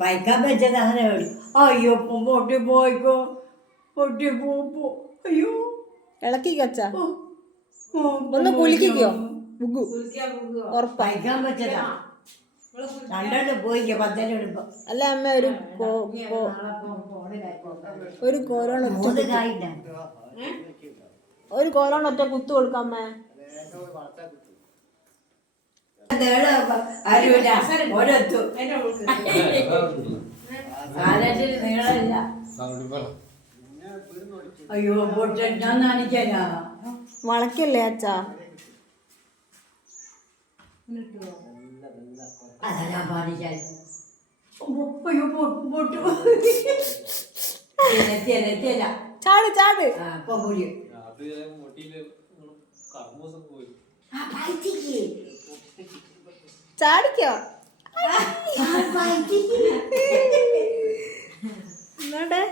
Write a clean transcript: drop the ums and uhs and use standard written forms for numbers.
പൈക്കാൻ വെച്ചത് അങ്ങനെ വരും. അയ്യോ പൊട്ടി പോയിക്കോ, പൊട്ടി പോ. അയ്യോ ഇളക്കി കച്ചാ ഒന്ന് കുലുക്കിക്കോ ബുഗു പൈക്കാൻ വെച്ചതാ. രണ്ടെണ്ണം പോയിക്കോ 10 എടുപ്പോ. അല്ല അമ്മ ഒരു കോലോൺ ഒറ്റ കുത്തു കൊടുക്കാം അമ്മ. നീളമില്ല. അയ്യോ പൊട്ടി ഞാൻ കാണിക്കാനാ. വളക്കല്ലേ അച്ഛാ? അതെല്ലാം പാടിക്കാൻ. അയ്യോ പൊട്ടു. ചാട് ചാട്. ചാടിക്കോ എന്നാടെ